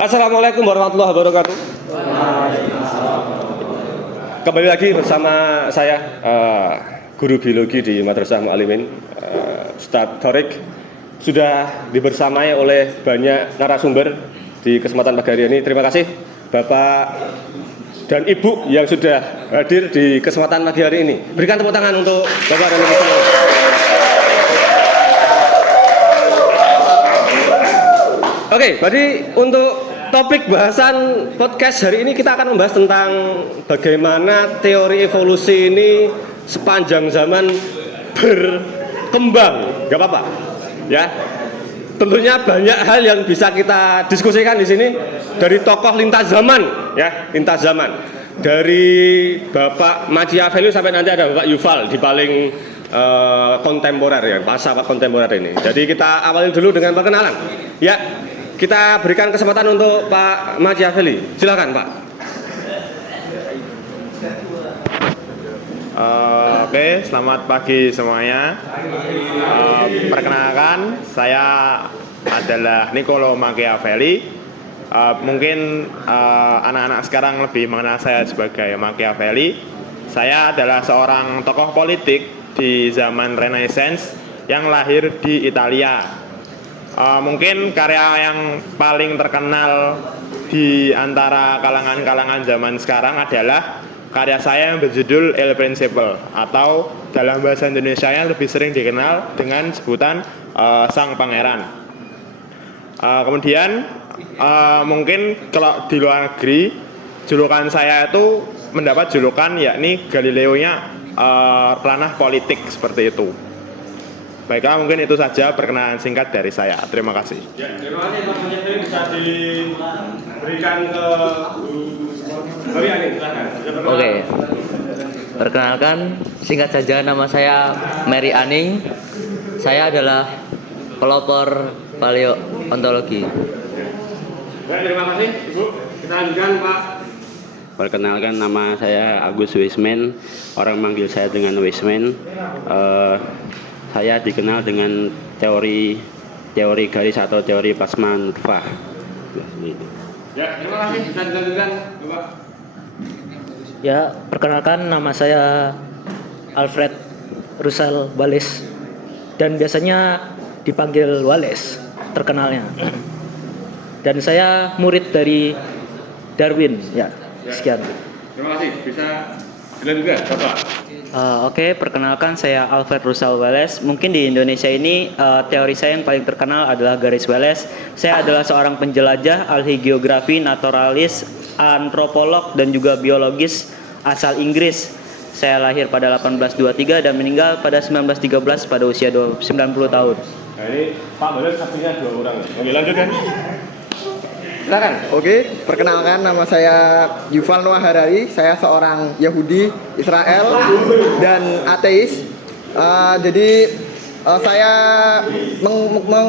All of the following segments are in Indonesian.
Assalamualaikum warahmatullahi wabarakatuh. Kembali lagi bersama saya, guru biologi di Madrasah Mu'allimin, Ustadz Thorik. Sudah dibersamai oleh banyak narasumber di kesempatan pagi hari ini. Terima kasih Bapak dan Ibu yang sudah hadir di kesempatan pagi hari ini. Berikan tepuk tangan untuk Bapak dan Ibu semua. Oke, berarti untuk topik bahasan podcast hari ini kita akan membahas tentang bagaimana teori evolusi ini sepanjang zaman berkembang. Gak apa-apa, ya. Tentunya banyak hal yang bisa kita diskusikan di sini dari tokoh lintas zaman, ya, lintas zaman. Dari Bapak Machiavelli sampai nanti ada Bapak Yuval di paling kontemporer, ya, masa kontemporer ini. Jadi kita awali dulu dengan perkenalan. Ya. Kita berikan kesempatan untuk Pak Machiavelli. Silakan, Pak. Oke, selamat pagi semuanya. Perkenalkan, saya adalah Niccolo Machiavelli. Mungkin anak-anak sekarang lebih mengenal saya sebagai Machiavelli. Saya adalah seorang tokoh politik di zaman Renaissance yang lahir di Italia. Mungkin karya yang paling terkenal di antara kalangan-kalangan zaman sekarang adalah karya saya yang berjudul El Principe, atau dalam bahasa Indonesia yang lebih sering dikenal dengan sebutan Sang Pangeran. Kemudian mungkin kalau di luar negeri julukan saya itu mendapat julukan yakni Galileo-nya ranah politik, seperti itu. Baiklah, mungkin itu saja perkenalan singkat dari saya. Terima kasih. Ya, terima kasih Pak Machiavelli. Bisa diberikan ke Bu Yani, silakan. Oke. Perkenalkan, singkat saja, nama saya Mary Aning. Saya adalah pelopor paleontologi. Ya, terima kasih Ibu. Kita lanjutkan Pak. Perkenalkan, nama saya Agus Wisman. Orang manggil saya dengan Wisman. Saya dikenal dengan teori garis atau teori plasma nutfah. Ya, terima kasih. Bisa dilanjutkan, Bapak. Ya, perkenalkan, nama saya Alfred Russel Wallace dan biasanya dipanggil Wallace terkenalnya. Dan saya murid dari Darwin. Ya, sekian. Terima kasih. Bisa dilanjutkan, Bapak. Oke, perkenalkan, saya Alfred Russel Wallace. Mungkin di Indonesia ini teori saya yang paling terkenal adalah garis Wallace. Saya adalah seorang penjelajah, ahli geografi, naturalis, antropolog, dan juga biologis asal Inggris. Saya lahir pada 1823 dan meninggal pada 1913 pada usia 90 tahun. Nah, ini Pak Wallace saksinya 2 orang. Oke, lanjutkan. Silakan. Oke, perkenalkan, nama saya Yuval Noah Harari. Saya seorang Yahudi Israel dan ateis. Saya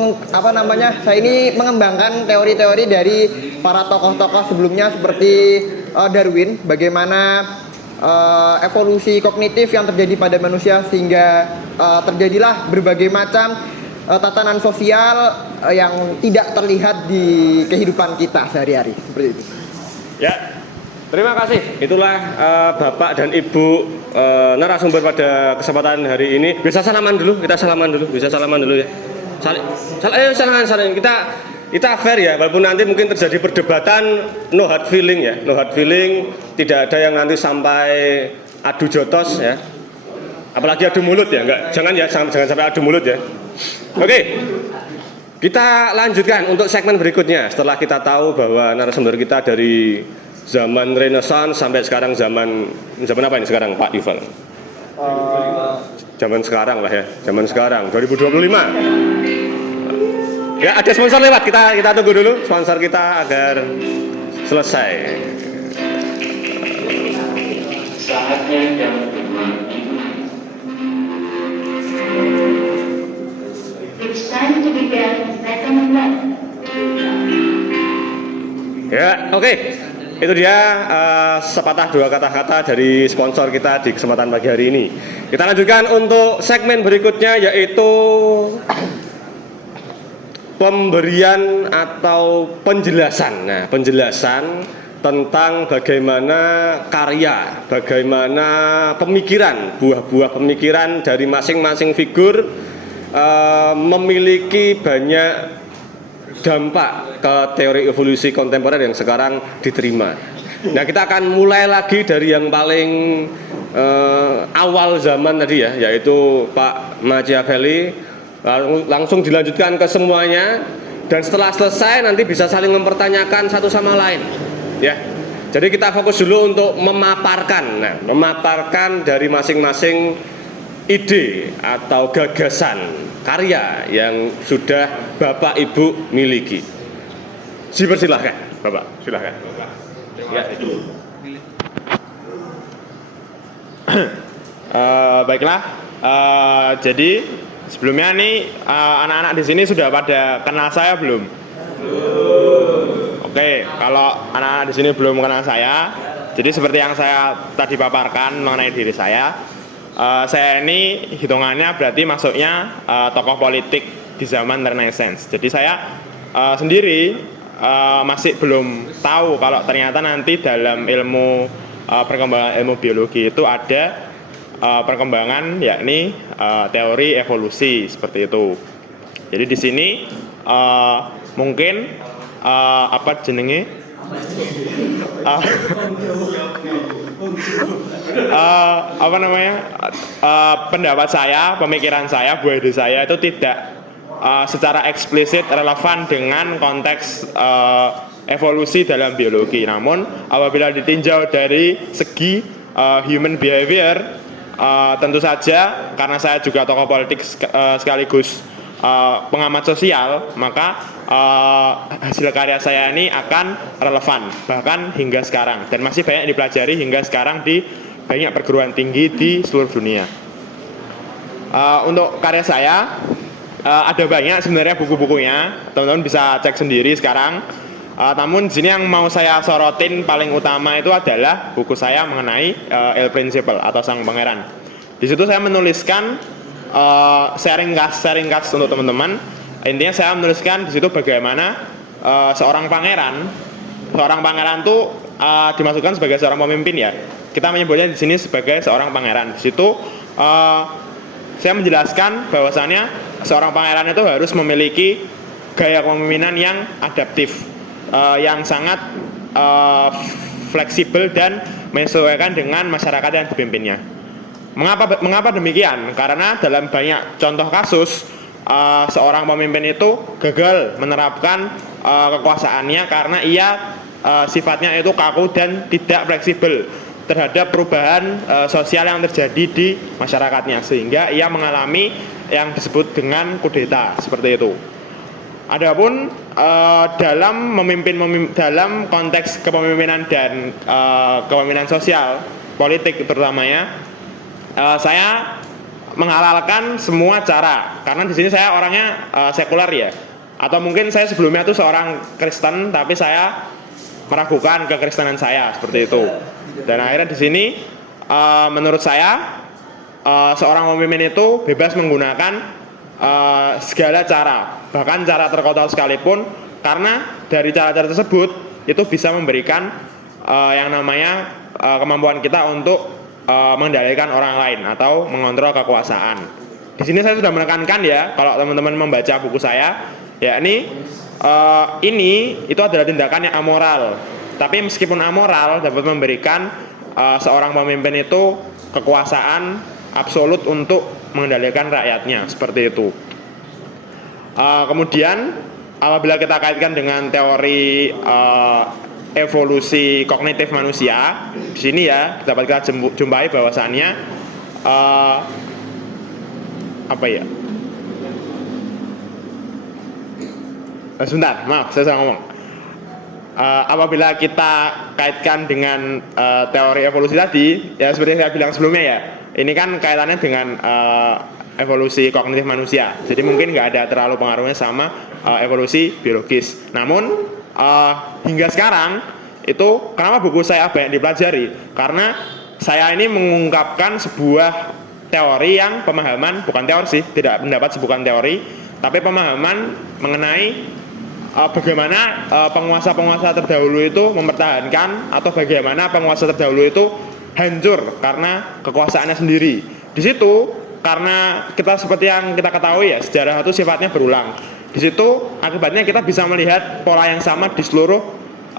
saya ini mengembangkan teori-teori dari para tokoh-tokoh sebelumnya seperti Darwin, bagaimana evolusi kognitif yang terjadi pada manusia sehingga terjadilah berbagai macam tatanan sosial yang tidak terlihat di kehidupan kita sehari-hari, seperti itu. Ya, terima kasih. Itulah Bapak dan Ibu narasumber pada kesempatan hari ini. Bisa salaman dulu, kita salaman dulu. Bisa salaman dulu ya. Saling. Kita fair ya, walaupun nanti mungkin terjadi perdebatan, no hard feeling ya, no hard feeling. Tidak ada yang nanti sampai adu jotos ya. Apalagi adu mulut ya, jangan sampai adu mulut ya. Oke, kita lanjutkan untuk segmen berikutnya. Setelah kita tahu bahwa narasumber kita dari zaman Renaissance sampai sekarang zaman apa ini sekarang, Pak Yuval? Zaman sekarang lah ya, zaman sekarang 2025. Ya, ada sponsor lewat, kita tunggu dulu sponsor kita agar selesai. Saatnya jam 2. It's time to begin second lesson. Ya, oke. Itu dia sepatah dua kata-kata dari sponsor kita di kesempatan pagi hari ini. Kita lanjutkan untuk segmen berikutnya, yaitu pemberian atau penjelasan. Nah, penjelasan tentang bagaimana karya, bagaimana pemikiran, buah-buah pemikiran dari masing-masing figur memiliki banyak dampak ke teori evolusi kontemporer yang sekarang diterima. Nah, kita akan mulai lagi dari yang paling awal zaman tadi ya, yaitu Pak Machiavelli. Langsung dilanjutkan ke semuanya, dan setelah selesai nanti bisa saling mempertanyakan satu sama lain ya. Jadi kita fokus dulu untuk memaparkan dari masing-masing ide atau gagasan karya yang sudah Bapak Ibu miliki. Dipersilahkan Bapak, silahkan ya. Baiklah, jadi sebelumnya nih anak-anak di sini sudah pada kenal saya belum? Oke, kalau anak-anak di sini belum kenal saya, jadi seperti yang saya tadi paparkan mengenai diri saya ini hitungannya berarti masuknya tokoh politik di zaman Renaissance. Jadi saya sendiri masih belum tahu kalau ternyata nanti dalam ilmu perkembangan ilmu biologi itu ada perkembangan yakni teori evolusi seperti itu. Jadi di sini mungkin apa jenenge apa namanya pendapat saya, pemikiran saya, buah ide saya itu tidak secara eksplisit relevan dengan konteks evolusi dalam biologi. Namun apabila ditinjau dari segi human behavior, tentu saja karena saya juga tokoh politik sekaligus pengamat sosial, maka hasil karya saya ini akan relevan bahkan hingga sekarang, dan masih banyak dipelajari hingga sekarang di banyak perguruan tinggi di seluruh dunia. Untuk karya saya ada banyak sebenarnya buku-bukunya, teman-teman bisa cek sendiri sekarang. Namun di sini yang mau saya sorotin paling utama itu adalah buku saya mengenai El Principle atau Sang Pangeran. Di situ saya menuliskan sharing cast untuk teman-teman. Intinya saya menuliskan di situ bagaimana seorang pangeran tuh dimasukkan sebagai seorang pemimpin ya. Kita menyebutnya di sini sebagai seorang pangeran. Di situ saya menjelaskan bahwasannya seorang pangeran itu harus memiliki gaya kepemimpinan yang adaptif, yang sangat fleksibel dan menyesuaikan dengan masyarakat yang dipimpinnya. Mengapa demikian? Karena dalam banyak contoh kasus seorang pemimpin itu gagal menerapkan kekuasaannya karena ia sifatnya itu kaku dan tidak fleksibel terhadap perubahan sosial yang terjadi di masyarakatnya, sehingga ia mengalami yang disebut dengan kudeta seperti itu. Adapun dalam dalam konteks kepemimpinan dan kepemimpinan sosial politik terutamanya, saya menghalalkan semua cara, karena di sini saya orangnya sekuler ya, atau mungkin saya sebelumnya itu seorang Kristen tapi saya meragukan kekristenan saya seperti itu. Dan akhirnya di sini menurut saya seorang pemimpin itu bebas menggunakan segala cara, bahkan cara terkotor sekalipun, karena dari cara-cara tersebut itu bisa memberikan yang namanya kemampuan kita untuk mengendalikan orang lain atau mengontrol kekuasaan. Di sini saya sudah menekankan ya, kalau teman-teman membaca buku saya, yakni ini itu adalah tindakan yang amoral. Tapi meskipun amoral dapat memberikan seorang pemimpin itu kekuasaan absolut untuk mengendalikan rakyatnya seperti itu. Kemudian apabila kita kaitkan dengan teori evolusi kognitif manusia, di sini ya dapat kita jumpai bahwasannya apa ya? Sebentar, maaf saya salah ngomong. Apabila kita kaitkan dengan teori evolusi tadi, ya seperti saya bilang sebelumnya ya, ini kan kaitannya dengan evolusi kognitif manusia. Jadi mungkin nggak ada terlalu pengaruhnya sama evolusi biologis. Namun hingga sekarang itu kenapa buku saya banyak dipelajari? Karena saya ini mengungkapkan sebuah teori yang pemahaman, bukan teori sih, tidak mendapat bukan teori, tapi pemahaman mengenai bagaimana penguasa-penguasa terdahulu itu mempertahankan atau bagaimana penguasa terdahulu itu hancur karena kekuasaannya sendiri. Di situ karena kita seperti yang kita ketahui ya, sejarah itu sifatnya berulang. Di situ akibatnya kita bisa melihat pola yang sama di seluruh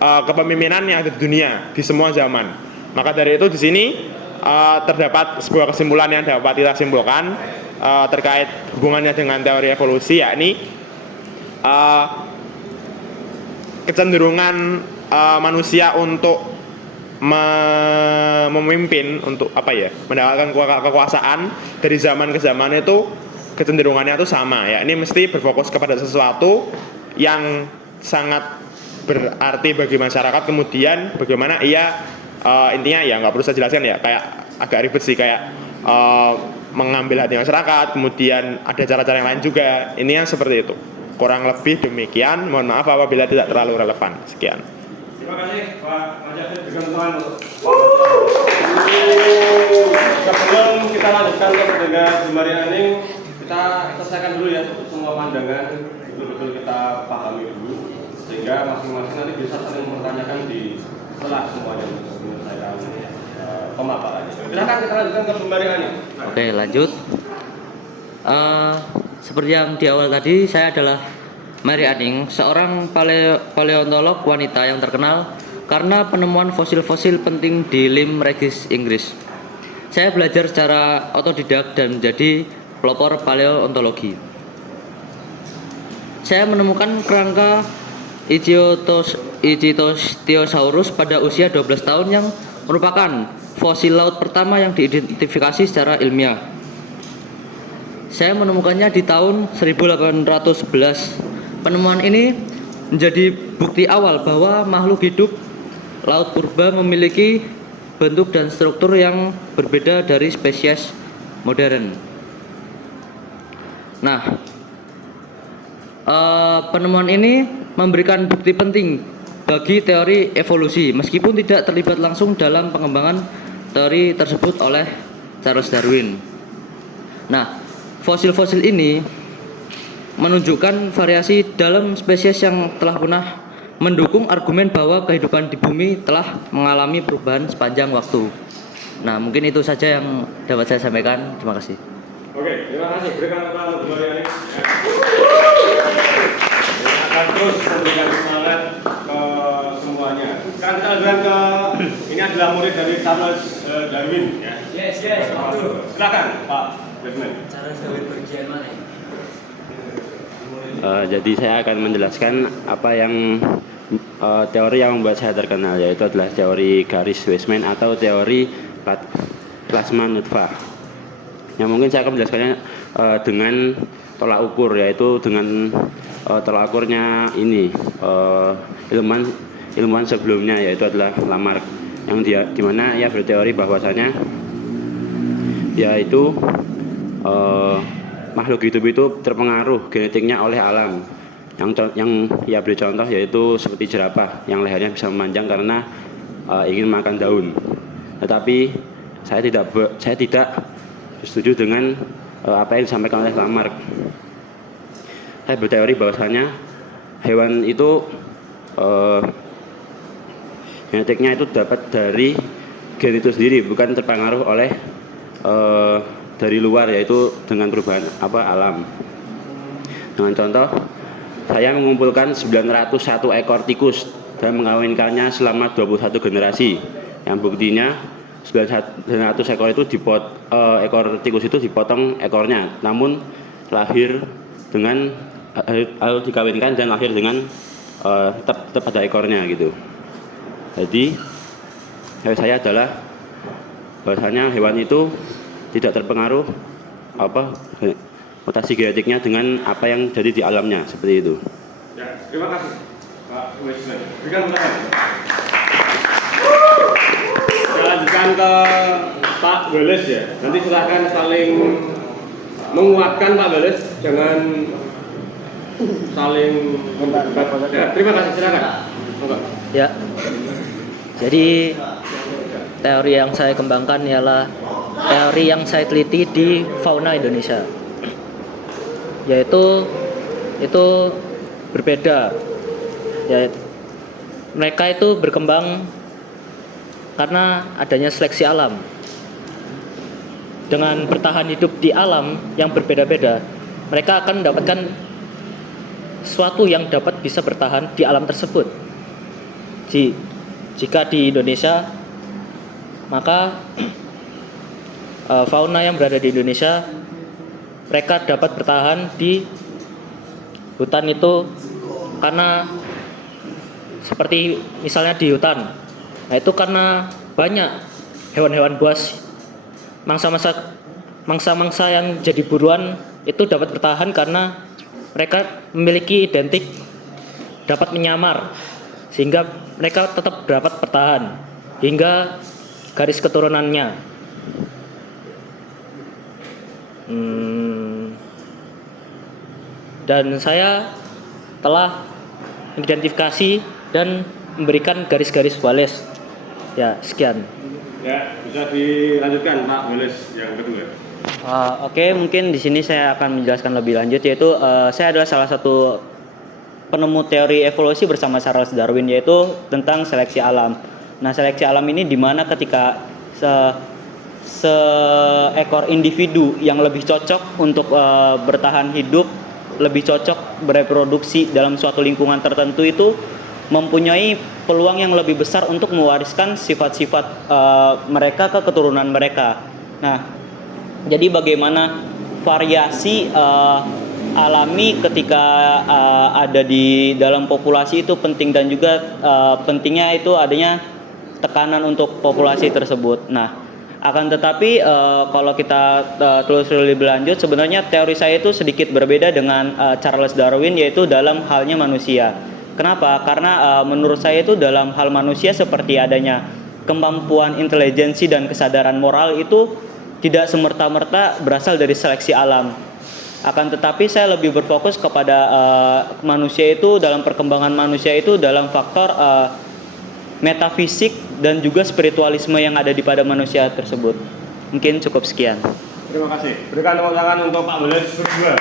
kepemimpinan yang ada di dunia di semua zaman. Maka dari itu di sini terdapat sebuah kesimpulan yang dapat kita simpulkan terkait hubungannya dengan teori evolusi, yakni kecenderungan manusia untuk memimpin, untuk mendapatkan kekuasaan dari zaman ke zaman itu kecenderungannya itu sama, ya. Ini mesti berfokus kepada sesuatu yang sangat berarti bagi masyarakat, kemudian bagaimana ia intinya ya nggak perlu saya jelaskan ya, kayak agak ribet sih, kayak mengambil hati masyarakat, kemudian ada cara-cara yang lain juga. Ini yang seperti itu. Kurang lebih demikian. Mohon maaf apabila tidak terlalu relevan. Sekian. Terima kasih Pak Majid, berikan tepuk tangan. Sebelum kita lanjutkan ke pendengar Gemari Aning, kita selesaikan dulu ya semua pandangan, betul-betul kita pahami dulu, sehingga masing-masing nanti bisa saling mempertanyakan di setelah semuanya menyelesaikan pemaparannya. Silakan kita lanjutkan ke Gemari Aning. Oke, lanjut. Seperti yang di awal tadi, saya adalah Mary Aning, seorang paleontolog wanita yang terkenal karena penemuan fosil-fosil penting di Lim Regis, Inggris. Saya belajar secara otodidak dan menjadi pelopor paleontologi. Saya menemukan kerangka Ichthyosaurus pada usia 12 tahun yang merupakan fosil laut pertama yang diidentifikasi secara ilmiah. Saya menemukannya di tahun 1811. Penemuan ini menjadi bukti awal bahwa makhluk hidup laut purba memiliki bentuk dan struktur yang berbeda dari spesies modern. Nah, penemuan ini memberikan bukti penting bagi teori evolusi, meskipun tidak terlibat langsung dalam pengembangan teori tersebut oleh Charles Darwin. Nah, fosil-fosil ini menunjukkan variasi dalam spesies yang telah punah, mendukung argumen bahwa kehidupan di bumi telah mengalami perubahan sepanjang waktu. Nah, mungkin itu saja yang dapat saya sampaikan. Terima kasih. Oke, terima kasih. Berikan tepuk Gemari Aning. Akan terus memberikan semangat ke semuanya. Sekarang kita lanjutkan ke ini adalah murid dari Charles Darwin. Ya. Yes. Silakan Pak Desmond. Charles Darwin bagian mana? Jadi saya akan menjelaskan apa yang teori yang membuat saya terkenal, yaitu adalah teori garis Weismann atau teori plasma nutfah. Yang mungkin saya akan menjelaskannya dengan tolak ukur, yaitu dengan tolak ukurnya ini ilmuwan sebelumnya, yaitu adalah Lamarck, yang dimana ia berteori bahwasanya yaitu makhluk hidup itu terpengaruh genetiknya oleh alam. Yang ia beri contoh yaitu seperti jerapah yang lehernya bisa memanjang karena ingin makan daun. Tetapi saya tidak setuju dengan apa yang disampaikan oleh Lamarck. Saya berteori bahwasanya hewan itu genetiknya itu dapat dari gen itu sendiri, bukan terpengaruh oleh dari luar, yaitu dengan perubahan alam. Dengan contoh, saya mengumpulkan 901 ekor tikus dan mengawinkannya selama 21 generasi. Yang buktinya 900 ekor itu ekor tikus itu dipotong ekornya, namun lahir dengan lalu dikawinkan dan lahir dengan tetap ada ekornya gitu. Jadi saya adalah bahwasanya hewan itu tidak terpengaruh mutasi genetiknya dengan apa yang jadi di alamnya, seperti itu. Ya, terima kasih Pak Weismann. Berikan tepuk tangan. Kita lanjutkan ke Pak Wallace ya. Nanti silahkan saling menguatkan Pak Wallace, jangan saling memperdebat. Ya, terima kasih, silakan. Ya. Jadi teori yang saya kembangkan ialah teori yang saya teliti di fauna Indonesia, yaitu itu berbeda. Ya, mereka itu berkembang karena adanya seleksi alam. Dengan bertahan hidup di alam yang berbeda-beda, mereka akan mendapatkan sesuatu yang dapat bisa bertahan di alam tersebut. Jika di Indonesia, maka fauna yang berada di Indonesia, mereka dapat bertahan di hutan itu karena seperti misalnya di hutan. Nah, itu karena banyak hewan-hewan buas, mangsa-mangsa yang jadi buruan itu dapat bertahan karena mereka memiliki identik dapat menyamar, sehingga mereka tetap dapat bertahan hingga garis keturunannya. Dan saya telah mengidentifikasi dan memberikan garis-garis Wallace. Ya, sekian. Ya, bisa dilanjutkan Pak Wallace yang kedua. Oke, mungkin di sini saya akan menjelaskan lebih lanjut, yaitu saya adalah salah satu penemu teori evolusi bersama Charles Darwin, yaitu tentang seleksi alam. Nah, seleksi alam ini di mana ketika seekor individu yang lebih cocok untuk bertahan hidup, lebih cocok bereproduksi dalam suatu lingkungan tertentu itu mempunyai peluang yang lebih besar untuk mewariskan sifat-sifat mereka ke keturunan mereka. Nah, jadi bagaimana variasi alami ketika ada di dalam populasi itu penting, dan juga pentingnya itu adanya tekanan untuk populasi tersebut. Nah, akan tetapi kalau kita telusuri lebih lanjut, sebenarnya teori saya itu sedikit berbeda dengan Charles Darwin, yaitu dalam halnya manusia. Kenapa? Karena menurut saya itu dalam hal manusia seperti adanya kemampuan intelijensi dan kesadaran moral itu tidak semerta-merta berasal dari seleksi alam. Akan tetapi saya lebih berfokus kepada manusia itu, dalam perkembangan manusia itu dalam faktor metafisik dan juga spiritualisme yang ada di pada manusia tersebut. Mungkin cukup sekian. Terima kasih. Berikan tepuk tangan untuk Pak Wallace berdua.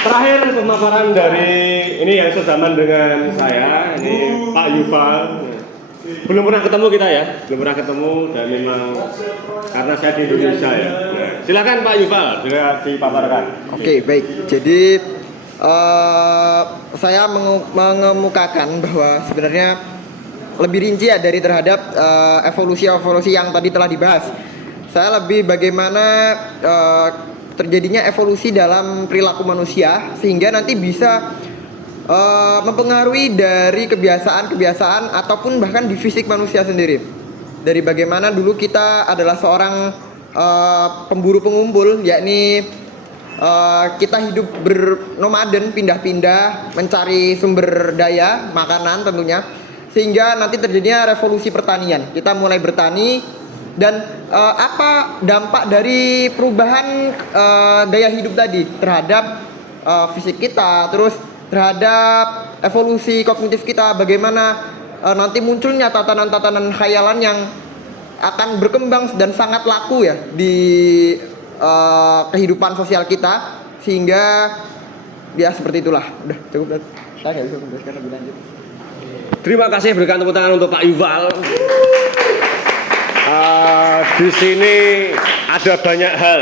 Terakhir pemaparan dari ini yang sezaman dengan saya, ini Pak Yuval. Belum pernah ketemu kita ya, belum pernah ketemu, dan memang karena saya di Indonesia ya. Nah, silakan Pak Yuval, juga dipaparkan. Oke, baik. Jadi saya mengemukakan bahwa sebenarnya lebih rinci ya dari terhadap evolusi yang tadi telah dibahas. Saya lebih bagaimana terjadinya evolusi dalam perilaku manusia sehingga nanti bisa mempengaruhi dari kebiasaan-kebiasaan ataupun bahkan di fisik manusia sendiri. Dari bagaimana dulu kita adalah seorang pemburu pengumpul, yakni kita hidup bernomaden, pindah-pindah mencari sumber daya makanan tentunya, sehingga nanti terjadinya revolusi pertanian. Kita mulai bertani, dan apa dampak dari perubahan gaya hidup tadi terhadap fisik kita, terus terhadap evolusi kognitif kita, bagaimana nanti munculnya tatanan-tatanan khayalan yang akan berkembang dan sangat laku ya di kehidupan sosial kita, sehingga ya seperti itulah. Udah cukup, saya nggak bisa menjelaskan lebih lanjut. Terima kasih, berikan tepuk tangan untuk Pak Yuval. Di sini ada banyak hal,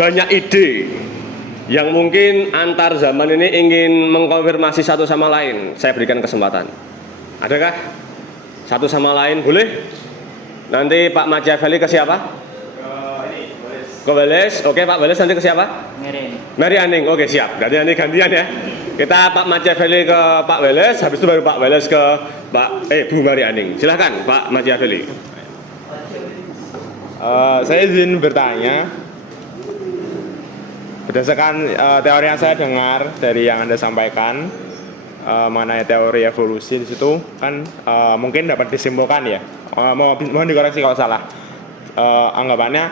banyak ide yang mungkin antar zaman ini ingin mengkonfirmasi satu sama lain. Saya berikan kesempatan. Adakah satu sama lain? Boleh? Nanti Pak Machiavelli ke siapa? Ke Wallace. Oke, Pak Wallace nanti ke siapa? Mary Anning. Oke, siap. Berarti nanti gantian ya. Kita Pak Machiavelli ke Pak Wallace, habis itu baru Pak Wallace ke Bu Mary Anning. Silahkan Pak Machiavelli. Saya izin bertanya, berdasarkan teori yang saya dengar dari yang Anda sampaikan mengenai teori evolusi, di situ kan mungkin dapat disimpulkan ya, mohon dikoreksi kalau salah, anggapannya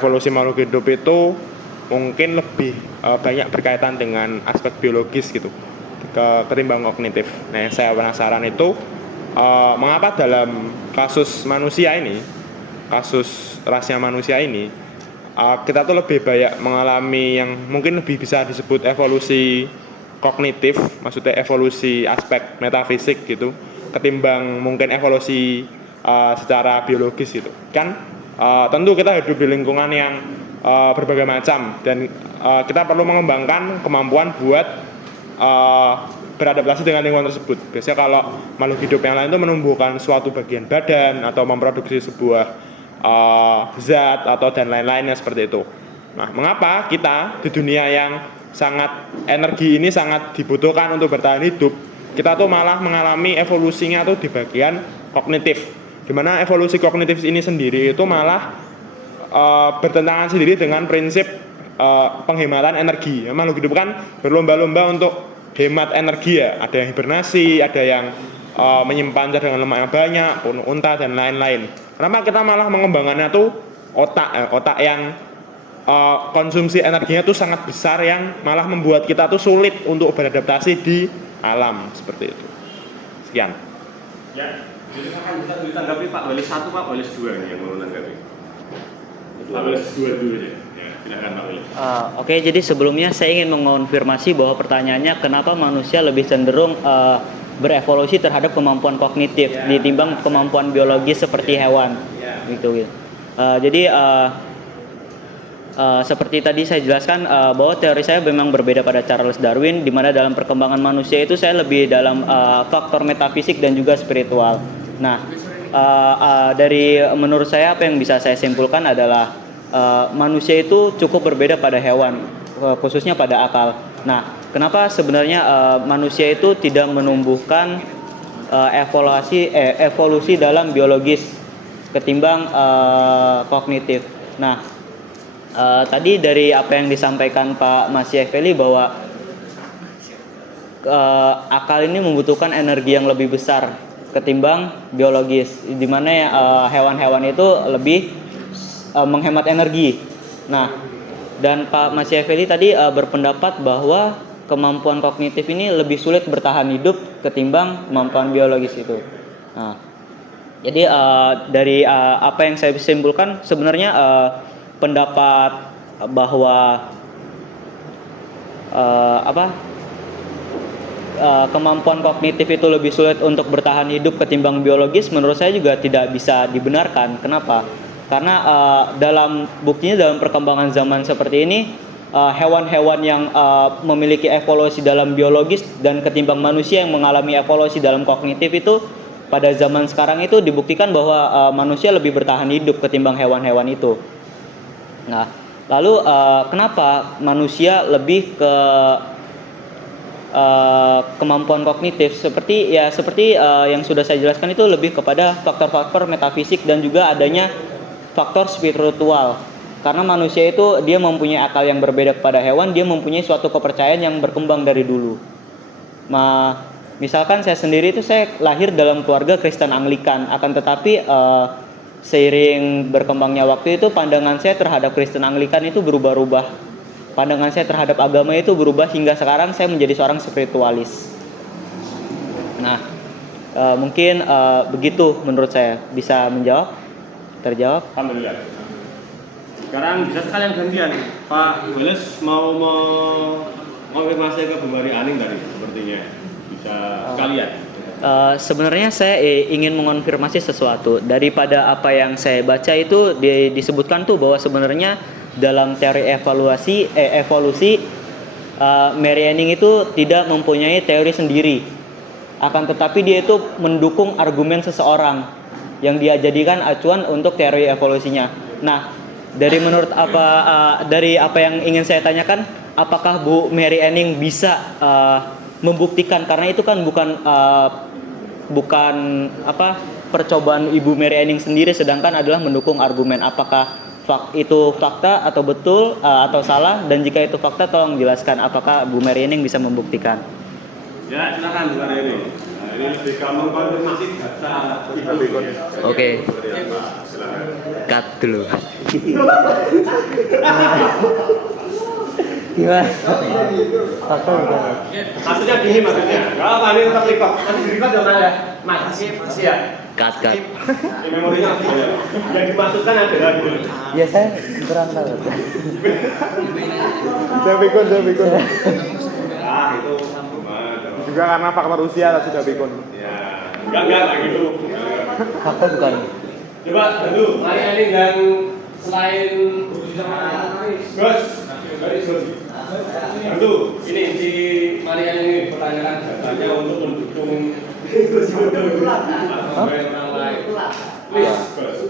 evolusi makhluk hidup itu mungkin lebih banyak berkaitan dengan aspek biologis gitu ketimbang kognitif. Nah, yang saya penasaran itu mengapa dalam kasus manusia ini, kasus rasnya manusia ini, kita tuh lebih banyak mengalami yang mungkin lebih bisa disebut evolusi kognitif, maksudnya evolusi aspek metafisik gitu, ketimbang mungkin evolusi secara biologis gitu. Kan tentu kita hidup di lingkungan yang berbagai macam dan kita perlu mengembangkan kemampuan buat beradaptasi dengan lingkungan tersebut. Biasanya kalau makhluk hidup yang lain itu menumbuhkan suatu bagian badan atau memproduksi sebuah zat atau dan lain-lainnya seperti itu. Nah, mengapa kita di dunia yang sangat energi ini sangat dibutuhkan untuk bertahan hidup, kita tuh malah mengalami evolusinya tuh di bagian kognitif. Dimana evolusi kognitif ini sendiri itu malah bertentangan sendiri dengan prinsip penghematan energi. Makhluk hidup kan berlomba-lomba untuk hemat energi ya. Ada yang hibernasi, ada yang menyimpan cadangan lemak yang banyak, unta dan lain-lain. Kenapa kita malah mengembangkannya tuh otak yang konsumsi energinya tuh sangat besar yang malah membuat kita tuh sulit untuk beradaptasi di alam seperti itu. Sekian. Ya, silakan bisa ditanggapi Pak Walis 1, Pak Walis 2 nih yang mau menanggapi. Pak Walis 2 dulu ya. Ya, silakan Pak Walis. Oke, jadi sebelumnya saya ingin mengonfirmasi bahwa pertanyaannya kenapa manusia lebih cenderung berevolusi terhadap kemampuan kognitif ditimbang kemampuan biologis seperti hewan, gitu. Jadi seperti tadi saya jelaskan bahwa teori saya memang berbeda pada Charles Darwin, di mana dalam perkembangan manusia itu saya lebih dalam faktor metafisik dan juga spiritual. Nah, dari menurut saya apa yang bisa saya simpulkan adalah manusia itu cukup berbeda pada hewan, khususnya pada akal. Nah, kenapa sebenarnya manusia itu tidak menumbuhkan evolusi dalam biologis ketimbang kognitif? Nah, tadi dari apa yang disampaikan Pak Machiavelli bahwa akal ini membutuhkan energi yang lebih besar ketimbang biologis, di mana hewan-hewan itu lebih menghemat energi. Nah, dan Pak Machiavelli tadi berpendapat bahwa kemampuan kognitif ini lebih sulit bertahan hidup ketimbang kemampuan biologis itu. Nah, jadi dari apa yang saya simpulkan sebenarnya pendapat bahwa kemampuan kognitif itu lebih sulit untuk bertahan hidup ketimbang biologis menurut saya juga tidak bisa dibenarkan. Kenapa? Karena dalam perkembangan zaman seperti ini hewan-hewan yang memiliki evolusi dalam biologis dan ketimbang manusia yang mengalami evolusi dalam kognitif itu pada zaman sekarang itu dibuktikan bahwa manusia lebih bertahan hidup ketimbang hewan-hewan itu. Nah, lalu kenapa manusia lebih ke kemampuan kognitif seperti yang sudah saya jelaskan itu lebih kepada faktor-faktor metafisik dan juga adanya faktor spiritual. Karena manusia itu dia mempunyai akal yang berbeda kepada hewan, dia mempunyai suatu kepercayaan yang berkembang dari dulu. Misalkan saya sendiri itu saya lahir dalam keluarga Kristen Anglikan, akan tetapi seiring berkembangnya waktu itu pandangan saya terhadap Kristen Anglikan itu berubah-ubah. Pandangan saya terhadap agama itu berubah hingga sekarang saya menjadi seorang spiritualis. Nah, mungkin begitu menurut saya. Bisa menjawab? Terjawab? Alhamdulillah. Sekarang bisa sekalian gantian. Pak Walis mau konfirmasi ke Bu Mari Aning tadi sepertinya. Bisa sekalian. Sebenarnya saya ingin mengonfirmasi sesuatu. Daripada apa yang saya baca itu disebutkan tuh bahwa sebenarnya dalam teori evolusi Mary Anning itu tidak mempunyai teori sendiri. Akan tetapi dia itu mendukung argumen seseorang yang dia jadikan acuan untuk teori evolusinya. Nah, dari apa yang ingin saya tanyakan, apakah Bu Mary Anning bisa membuktikan, karena itu kan bukan percobaan Ibu Mary Anning sendiri, sedangkan adalah mendukung argumen. Apakah itu fakta atau betul atau salah, dan jika itu fakta tolong jelaskan apakah Bu Mary Anning bisa membuktikan. Ya, silakan Bu Mary Anning. Ini lebih kamu konfirmasi data. Oke. Cut dulu. Gimana? Maksudnya gini maksudnya. Kalau ini tetap record, masih record ya Mas ya? Masih ya. Cut. Memorinya yang dimaksudkan adalah Ya saya kurang tahu. Saya pikun. itu Juga karena faktor usia lah sudah pikun. ya enggak gitu. Fakta bukan. Coba dulu Mariani yang selain Gus Bantu, ini si Mariani ini pertanyaan datanya untuk mendukung Gus sampai orang lain. Please, Gus.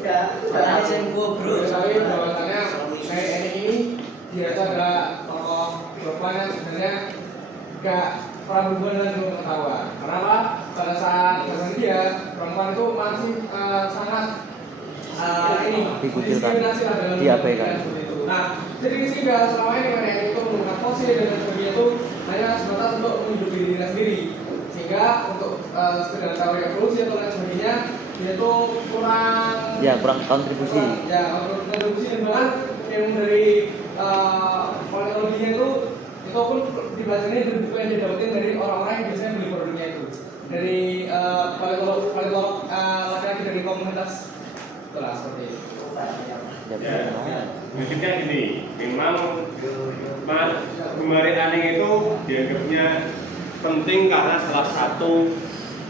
Misalnya bahwasannya saya ini dia itu adalah tokoh perempuan yang sebenarnya gak pernah berhubungan dengan pengetahuan. Kenapa? Pada saat zaman dia perempuan itu masih sangat diskriminasi lah dalam diabaikan. seperti itu. Nah, jadi sehingga selama ini mereka itu menggunakan fosil dan sebagainya itu hanya sebatas untuk menghidupi dirinya sendiri. Sehingga untuk sekedar teori evolusi atau lain sebagainya dia itu kurang Kontribusi. Ya, kontribusi dan bahkan yang dari politologinya itu pun dibahasnya dari buku yang didapetin dari orang-orang yang biasanya beli produknya itu dari politolog laki-laki dari komunitas itulah seperti itu. Maksudnya gini, memang Bu Mariani itu dianggapnya penting karena salah satu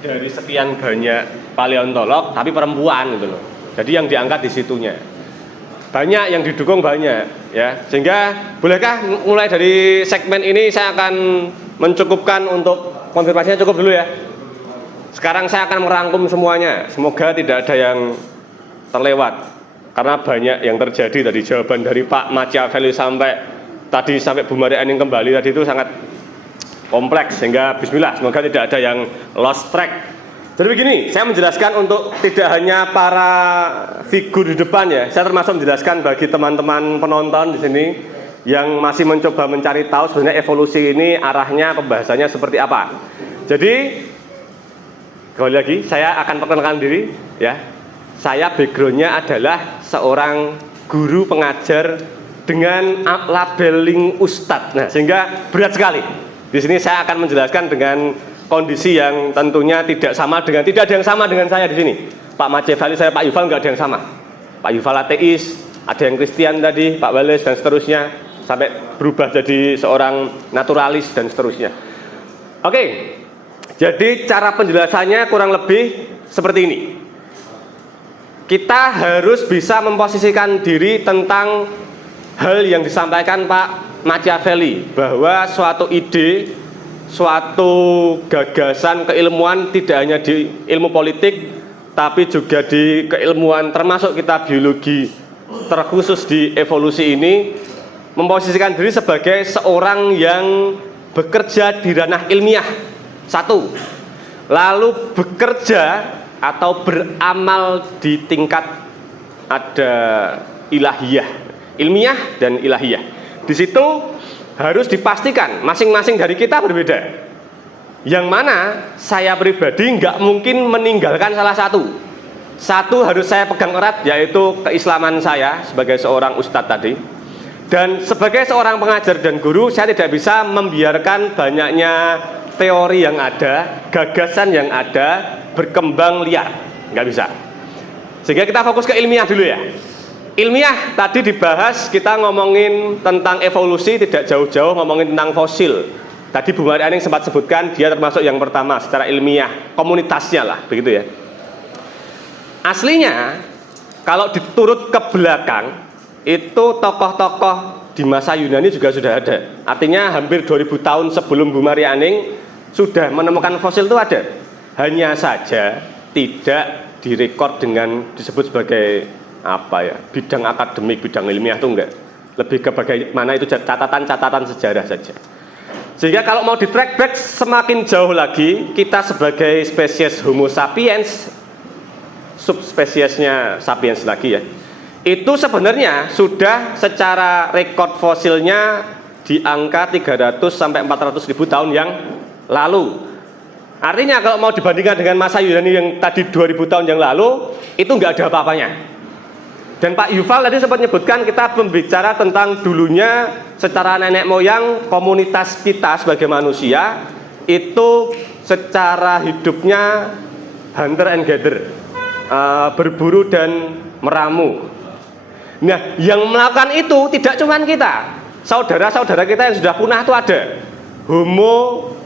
dari sekian banyak paleontolog tapi perempuan gitu loh. Jadi yang diangkat di situnya. Banyak yang didukung banyak ya. Sehingga bolehkah mulai dari segmen ini saya akan mencukupkan untuk konfirmasinya cukup dulu ya. Sekarang saya akan merangkum semuanya. Semoga tidak ada yang terlewat. Karena banyak yang terjadi tadi jawaban dari Pak Machiavelli sampai Bu Mariani kembali tadi itu sangat kompleks sehingga bismillah semoga tidak ada yang lost track. Jadi begini, saya menjelaskan untuk tidak hanya para figur di depan ya, saya termasuk menjelaskan bagi teman-teman penonton di sini yang masih mencoba mencari tahu sebenarnya evolusi ini arahnya pembahasannya seperti apa. Jadi kembali lagi saya akan perkenalkan diri ya. Saya backgroundnya adalah seorang guru pengajar dengan labeling ustadz. Nah, sehingga berat sekali. Di sini saya akan menjelaskan dengan kondisi yang tentunya tidak ada yang sama dengan saya di sini. Pak Machiavelli, saya Pak Yuval nggak ada yang sama. Pak Yuval ateis, ada yang Kristen tadi, Pak Wales dan seterusnya, sampai berubah jadi seorang naturalis dan seterusnya. Oke, jadi cara penjelasannya kurang lebih seperti ini. Kita harus bisa memposisikan diri tentang hal yang disampaikan Pak Machiavelli, bahwa suatu ide, suatu gagasan keilmuan tidak hanya di ilmu politik tapi juga di keilmuan termasuk kita biologi terkhusus di evolusi ini memposisikan diri sebagai seorang yang bekerja di ranah ilmiah satu, lalu bekerja atau beramal di tingkat ada ilahiyah, ilmiah dan ilahiyah. Di situ harus dipastikan masing-masing dari kita berbeda. Yang mana saya pribadi nggak mungkin meninggalkan salah satu. Satu harus saya pegang erat, yaitu keislaman saya sebagai seorang ustadz tadi. Dan sebagai seorang pengajar dan guru, saya tidak bisa membiarkan banyaknya teori yang ada, gagasan yang ada berkembang liar, nggak bisa. Sehingga kita fokus ke ilmiah dulu ya. Ilmiah tadi dibahas, kita ngomongin tentang evolusi, tidak jauh-jauh ngomongin tentang fosil. Tadi Bu Mariani sempat sebutkan dia termasuk yang pertama secara ilmiah, komunitasnya lah, begitu ya. Aslinya kalau diturut ke belakang itu tokoh-tokoh di masa Yunani juga sudah ada. Artinya hampir 2000 tahun sebelum Bu Mariani sudah menemukan fosil itu ada. Hanya saja tidak direkod dengan disebut sebagai apa ya, bidang akademik, bidang ilmiah itu enggak. Lebih ke bagaimana itu catatan-catatan sejarah saja. Sehingga kalau mau di track back semakin jauh lagi, kita sebagai spesies Homo sapiens, subspesiesnya sapiens lagi ya, itu sebenarnya sudah secara rekod fosilnya di angka 300 sampai 400 ribu tahun yang lalu. Artinya kalau mau dibandingkan dengan masa Yunani yang tadi 2000 tahun yang lalu, itu nggak ada apa-apanya. Dan Pak Yuval tadi sempat menyebutkan kita berbicara tentang dulunya secara nenek moyang komunitas kita sebagai manusia itu secara hidupnya hunter and gatherer. berburu dan meramu. Nah, yang melakukan itu tidak cuma kita, saudara-saudara kita yang sudah punah itu ada. Homo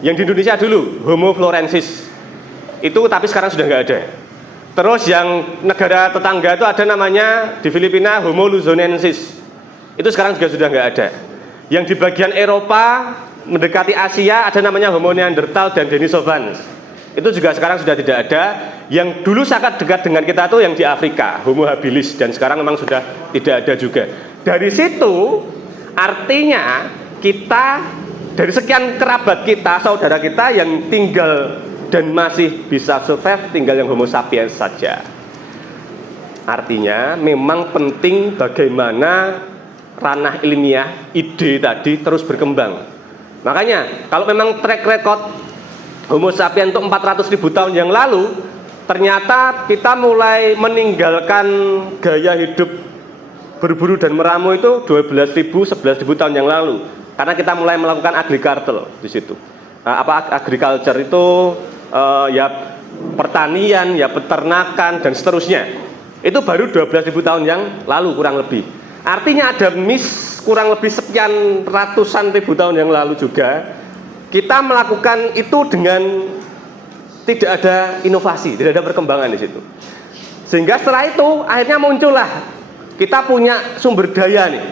yang di Indonesia dulu, Homo florensis, itu tapi sekarang sudah nggak ada. Terus yang negara tetangga itu ada namanya di Filipina Homo luzonensis, itu sekarang juga sudah nggak ada. Yang di bagian Eropa mendekati Asia ada namanya Homo neanderthal dan denisovans, itu juga sekarang sudah tidak ada. Yang dulu sangat dekat dengan kita tuh yang di Afrika, Homo habilis, dan sekarang memang sudah tidak ada juga. Dari situ artinya kita dari sekian kerabat kita, saudara kita yang tinggal dan masih bisa survive, tinggal yang Homo sapiens saja. Artinya memang penting bagaimana ranah ilmiah, ide tadi terus berkembang. Makanya kalau memang track record Homo sapiens itu 400.000 tahun yang lalu, ternyata kita mulai meninggalkan gaya hidup berburu dan meramu itu 12.000, 11.000 tahun yang lalu. Karena kita mulai melakukan agriculture di situ. Agriculture itu ya pertanian, ya peternakan dan seterusnya. Itu baru 12.000 tahun yang lalu kurang lebih. Artinya ada kurang lebih sekian ratusan ribu tahun yang lalu juga kita melakukan itu dengan tidak ada inovasi, tidak ada perkembangan di situ. Sehingga setelah itu akhirnya muncullah kita punya sumber daya nih,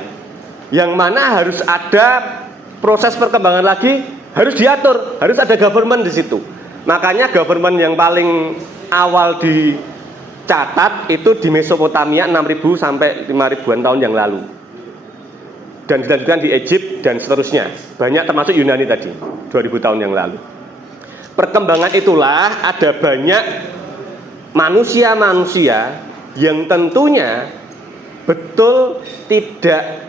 yang mana harus ada proses perkembangan lagi, harus diatur, harus ada government di situ. Makanya government yang paling awal dicatat itu di Mesopotamia 6.000 sampai 5.000-an tahun yang lalu. Dan dilanjutkan di Egypt dan seterusnya. Banyak termasuk Yunani tadi, 2000 tahun yang lalu. Perkembangan itulah ada banyak manusia-manusia yang tentunya betul tidak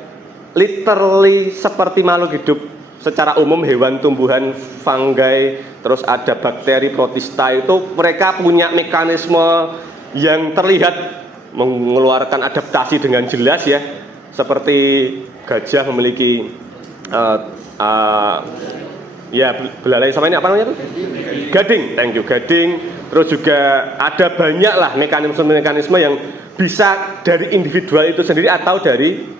literally seperti makhluk hidup secara umum, hewan, tumbuhan, fungi, terus ada bakteri, protista, itu mereka punya mekanisme yang terlihat mengeluarkan adaptasi dengan jelas ya, seperti gajah memiliki ya belalai sama ini apa namanya tuh? Gading, thank you, gading. Terus juga ada banyak lah mekanisme-mekanisme yang bisa dari individual itu sendiri atau dari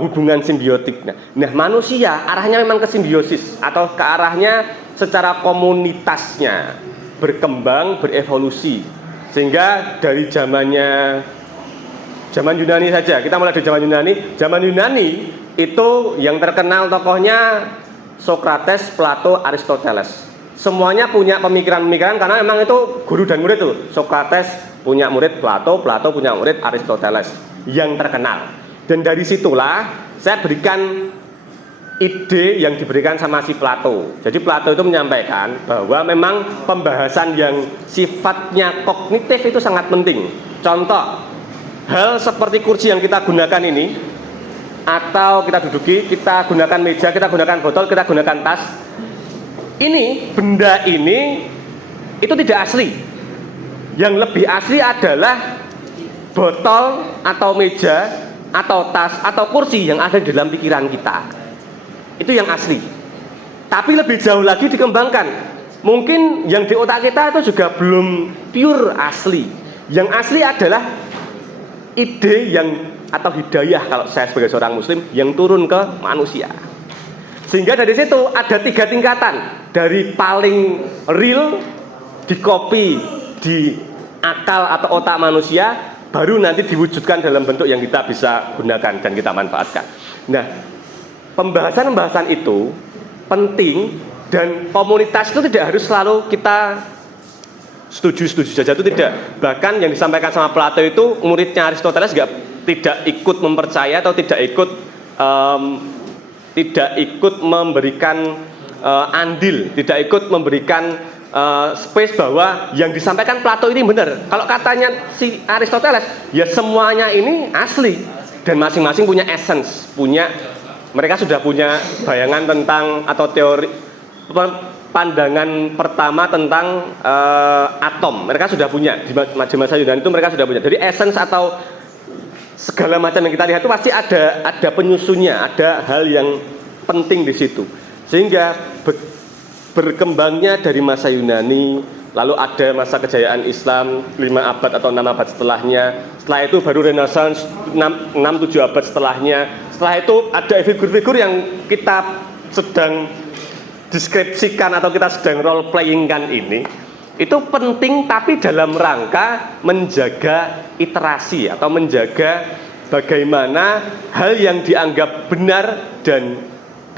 hubungan simbiotik. Nah, manusia arahnya memang ke simbiosis atau ke arahnya secara komunitasnya berkembang, berevolusi. Sehingga dari zaman Yunani saja, kita mulai dari zaman Yunani itu yang terkenal tokohnya Socrates, Plato, Aristoteles. Semuanya punya pemikiran-pemikiran karena memang itu guru dan murid tuh. Socrates punya murid Plato, Plato punya murid Aristoteles yang terkenal. Dan dari situlah saya berikan ide yang diberikan sama si Plato. Jadi Plato itu menyampaikan bahwa memang pembahasan yang sifatnya kognitif itu sangat penting. Contoh, hal seperti kursi yang kita gunakan ini, atau kita duduki, kita gunakan meja, kita gunakan botol, kita gunakan tas. Ini, benda ini itu tidak asli. Yang lebih asli adalah botol atau meja atau tas atau kursi yang ada di dalam pikiran kita. Itu yang asli. Tapi lebih jauh lagi dikembangkan. Mungkin yang di otak kita itu juga belum pure asli. Yang asli adalah ide yang atau hidayah kalau saya sebagai seorang muslim yang turun ke manusia. Sehingga dari situ ada 3 tingkatan. Dari paling real, dikopi di akal atau otak manusia, baru nanti diwujudkan dalam bentuk yang kita bisa gunakan dan kita manfaatkan. Nah, pembahasan-pembahasan itu penting, dan komunitas itu tidak harus selalu kita setuju saja, itu tidak. Bahkan yang disampaikan sama Plato itu, muridnya Aristoteles tidak ikut mempercaya atau tidak ikut memberikan andil, tidak ikut memberikan space bahwa yang disampaikan Plato ini benar. Kalau katanya si Aristoteles, ya semuanya ini asli dan masing-masing punya essence, mereka sudah punya bayangan tentang atau teori pandangan pertama tentang atom. Mereka sudah punya di masa Yunani itu, mereka sudah punya. Jadi essence atau segala macam yang kita lihat itu pasti ada penyusunnya, ada hal yang penting di situ. Sehingga berkembangnya dari masa Yunani, lalu ada masa kejayaan Islam 5 abad atau 6 abad setelahnya, setelah itu baru Renaissance 6-7 abad setelahnya, setelah itu ada figur-figur yang kita sedang deskripsikan atau kita sedang role playingkan ini, itu penting tapi dalam rangka menjaga iterasi atau menjaga bagaimana hal yang dianggap benar dan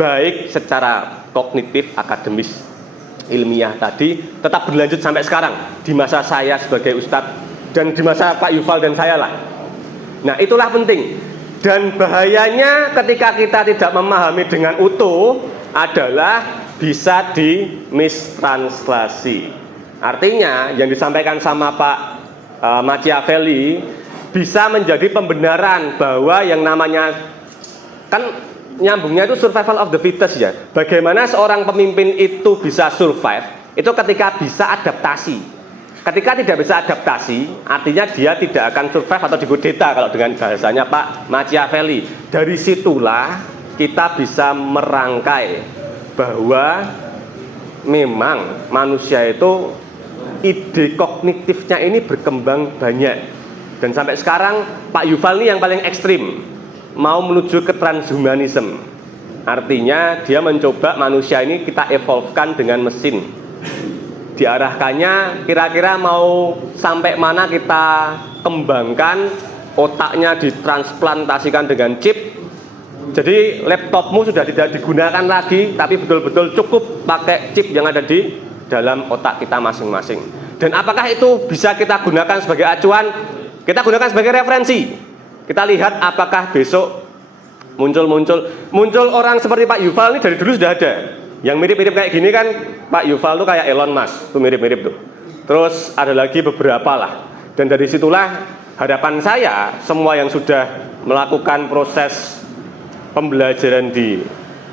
baik secara kognitif, akademis, ilmiah tadi tetap berlanjut sampai sekarang di masa saya sebagai ustadz dan di masa Pak Yuval dan saya lah. Nah, itulah penting. Dan bahayanya ketika kita tidak memahami dengan utuh adalah bisa dimistranslasi. Artinya yang disampaikan sama Pak Machiavelli bisa menjadi pembenaran bahwa yang namanya, kan nyambungnya itu survival of the fittest ya. Bagaimana seorang pemimpin itu bisa survive, itu ketika bisa adaptasi. Ketika tidak bisa adaptasi, artinya dia tidak akan survive atau dikudeta kalau dengan bahasanya Pak Machiavelli. Dari situlah kita bisa merangkai bahwa memang manusia itu ide kognitifnya ini berkembang banyak. Dan sampai sekarang Pak Yuval ini yang paling ekstrim, mau menuju ke transhumanism. Artinya dia mencoba manusia ini kita evolvekan dengan mesin. Diarahkannya kira-kira mau sampai mana kita kembangkan, otaknya ditransplantasikan dengan chip. Jadi laptopmu sudah tidak digunakan lagi, tapi betul-betul cukup pakai chip yang ada di dalam otak kita masing-masing. Dan apakah itu bisa kita gunakan sebagai acuan? Kita gunakan sebagai referensi. Kita lihat apakah besok muncul orang seperti Pak Yuval ini dari dulu sudah ada. Yang mirip-mirip kayak gini kan Pak Yuval tuh kayak Elon Musk, tuh mirip-mirip tuh. Terus ada lagi beberapa lah. Dan dari situlah harapan saya semua yang sudah melakukan proses pembelajaran di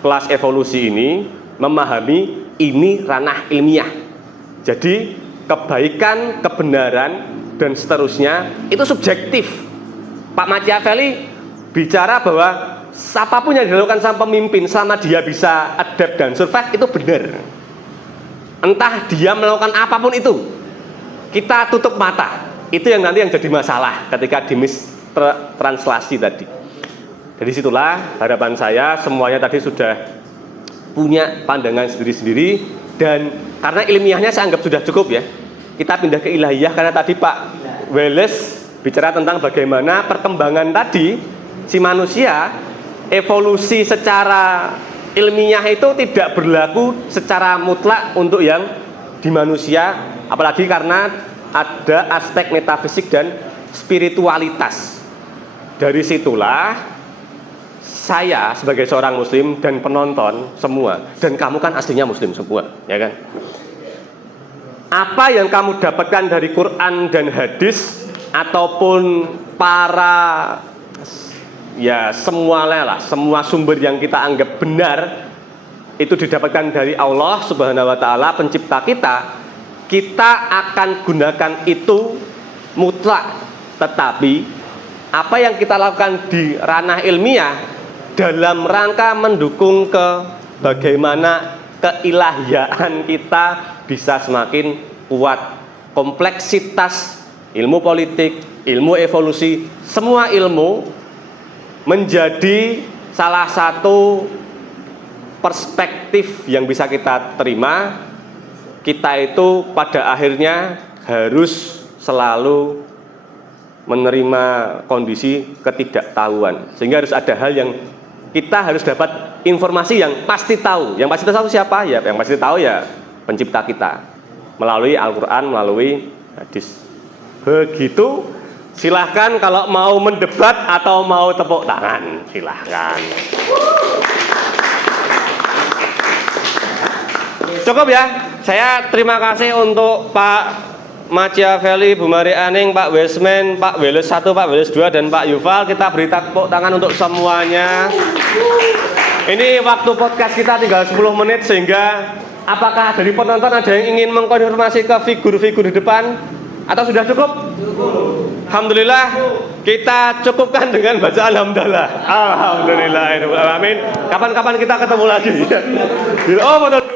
kelas evolusi ini memahami ini ranah ilmiah. Jadi kebaikan, kebenaran dan seterusnya itu subjektif. Pak Machiavelli bicara bahwa apapun yang dilakukan sama pemimpin selama dia bisa adapt dan survive itu benar. Entah dia melakukan apapun itu, kita tutup mata. Itu yang nanti yang jadi masalah ketika dimistranslasi tadi. Dari situlah harapan saya semuanya tadi sudah punya pandangan sendiri-sendiri, dan karena ilmiahnya saya anggap sudah cukup ya. Kita pindah ke ilahiyah karena tadi Pak Wallace bicara tentang bagaimana perkembangan tadi si manusia, evolusi secara ilmiah itu tidak berlaku secara mutlak untuk yang di manusia, apalagi karena ada aspek metafisik dan spiritualitas. Dari situlah saya sebagai seorang muslim dan penonton semua, dan kamu kan aslinya muslim semua, ya kan? Apa yang kamu dapatkan dari Quran dan hadis ataupun para ya semuanya lah, semua sumber yang kita anggap benar itu didapatkan dari Allah Subhanahu wa taala pencipta kita akan gunakan itu mutlak. Tetapi apa yang kita lakukan di ranah ilmiah dalam rangka mendukung ke bagaimana keilahiyaan kita bisa semakin kuat. Kompleksitas ilmu politik, ilmu evolusi, semua ilmu menjadi salah satu perspektif yang bisa kita terima. Kita itu pada akhirnya harus selalu menerima kondisi ketidaktahuan, sehingga harus ada hal yang kita harus dapat informasi yang pasti tahu. Yang pasti tahu siapa? Ya, yang pasti tahu ya pencipta kita melalui Al-Quran, melalui hadis. Begitu. Silahkan kalau mau mendebat atau mau tepuk tangan, silahkan. Cukup ya. Saya terima kasih untuk Pak Machiavelli, Bu Mari Aning, Pak Wesman, Pak Wallace 1, Pak Wallace 2, dan Pak Yuval. Kita beri tepuk tangan untuk semuanya. Ini waktu podcast kita tinggal 10 menit, sehingga apakah dari penonton ada yang ingin mengkonfirmasi ke figur-figur di depan? Atau sudah cukup? Alhamdulillah, kita cukupkan dengan bacaan hamdalah. Alhamdulillah. Kapan-kapan kita ketemu lagi. Oh, betul.